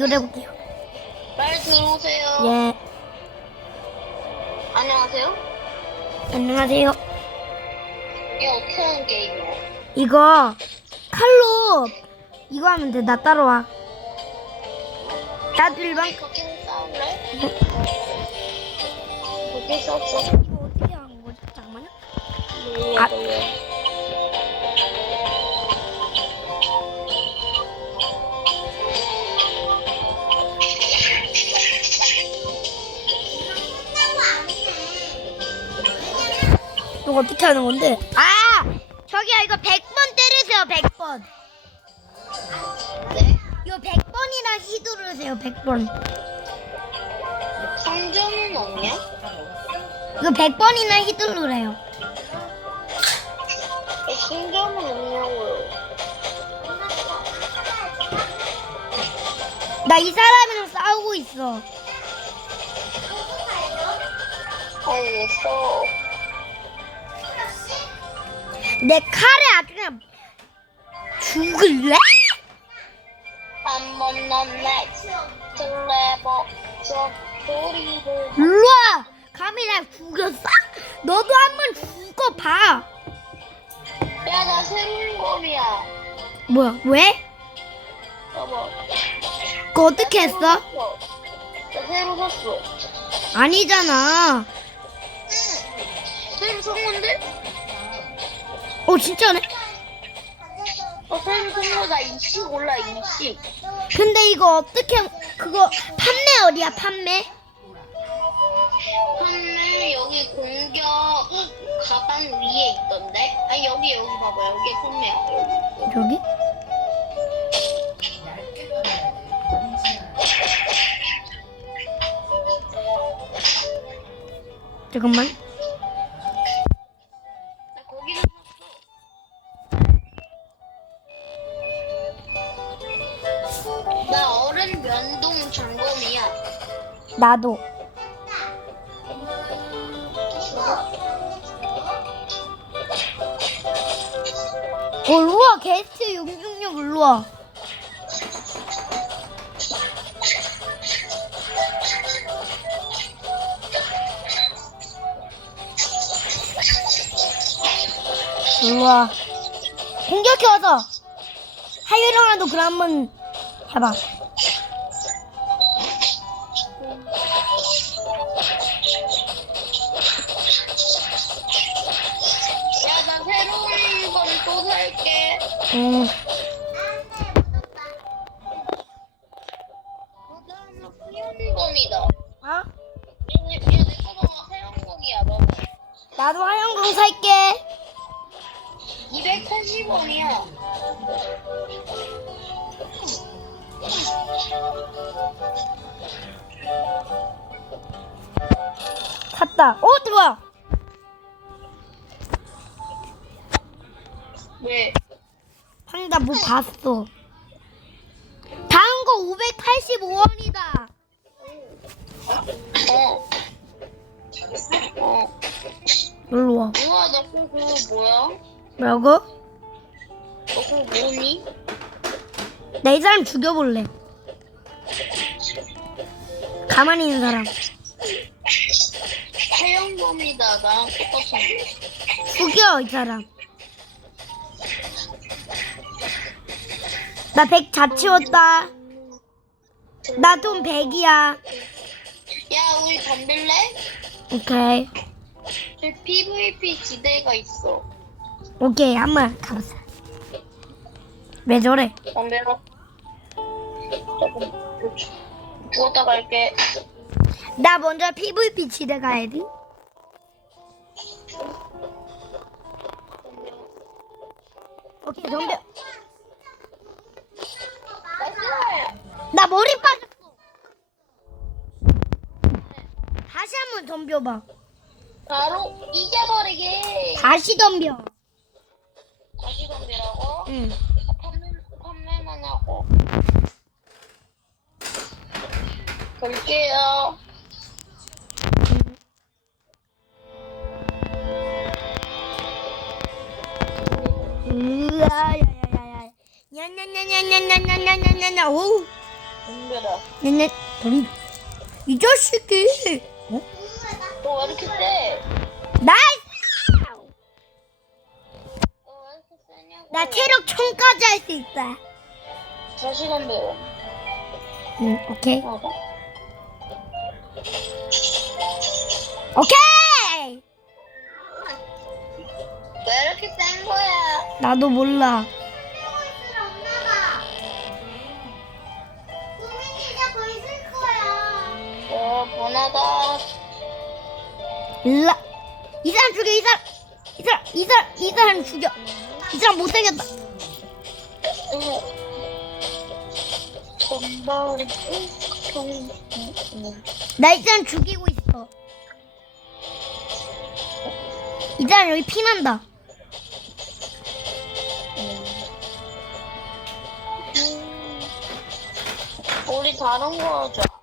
비교해볼게요. 빨리 들어오세요. 예, 안녕하세요. 안녕하세요. 이게 어떻게 하는 게임이야? 이거 칼로 이거 하면 돼. 나 따라와. 나도 일반 거기서 싸울래? 거기서 싸워. 이거 어떻게 하는 거지? 잠깐만요. 아. 이거 어떻게 하는 건데? 아! 저기요 이거 100번 때리세요 100번 네? 이거 100번이나 휘두르세요 100번 상점은 없냐? 이거 100번이나 휘두르래요 왜 상점은 없냐고요. 나 이 사람이랑 싸우고 있어 알겠어. 내 칼에 아주 그냥 죽을래? 일로와 감히 나 죽였어? 너도 한번 죽어봐 야나 새로운 검이야. 뭐야 왜? 봐봐. 그거 어떻게 했어? 나 새로 샀어. 아니잖아 새로 산 건데? 어 진짜네 어산 거다 이씩 올라 이씩. 근데 이거 어떻게 그거 판매 어디야 판매? 판매 여기 공격 가방 위에 있던데? 아니 여기 여기 봐봐 여기 판매야 여기. 잠깐만 나도. 어 일로와 게스트 666 일로와. 일로와. 공격해 와서. 하유랑아도 그럼 한번 해봐 어. 어? 얘, 너. 나도 하얀공 살게 280원이야. 샀다 어 들어와 왜? 방금 나뭐 봤어 다음 거 585원이다 어. 어. 일로 와 우와, 너 그거 뭐야? 뭐라고? 너 그거 뭐니? 나 이 사람 죽여볼래 가만히 있는 사람 사연검이다. 나랑 똑같은데. 죽여 이 사람 나 100다 치웠다 나 돈 100이야 야, 우리 덤빌래? 오케이 저기 PVP 지대가 있어. 오케이 한번 가보자 왜 저래 덤벼라. 죽었다 갈게. 나 먼저 PVP 지대 가야 돼 오케이 덤벼 다시 한 번 덤벼봐. 바로 이겨버리게. 다시 덤벼. 다시 덤비라고? 응. 판매, 판매만 하고. 볼게요. 으아, 야야야야. 야냐냐냐냐냐냐냐냐냐. 오. 얘네 우리 이 자식이 어? 너왜 이렇게 세? 너왜 이렇게 세냐고. 나 체력 천까지 할 수 있다 다시 덤벼. 응 오케이 봐봐. 오케이 왜 이렇게 센 거야? 나도 몰라 어, 번하다. 일라 이 사람 죽여 이 사람. 이 사람 이 사람 이 사람 죽여. 이 사람 못생겼다. 나 이 사람 죽이고 있어. 이 사람 여기 피난다. 우리 다른 거 하자.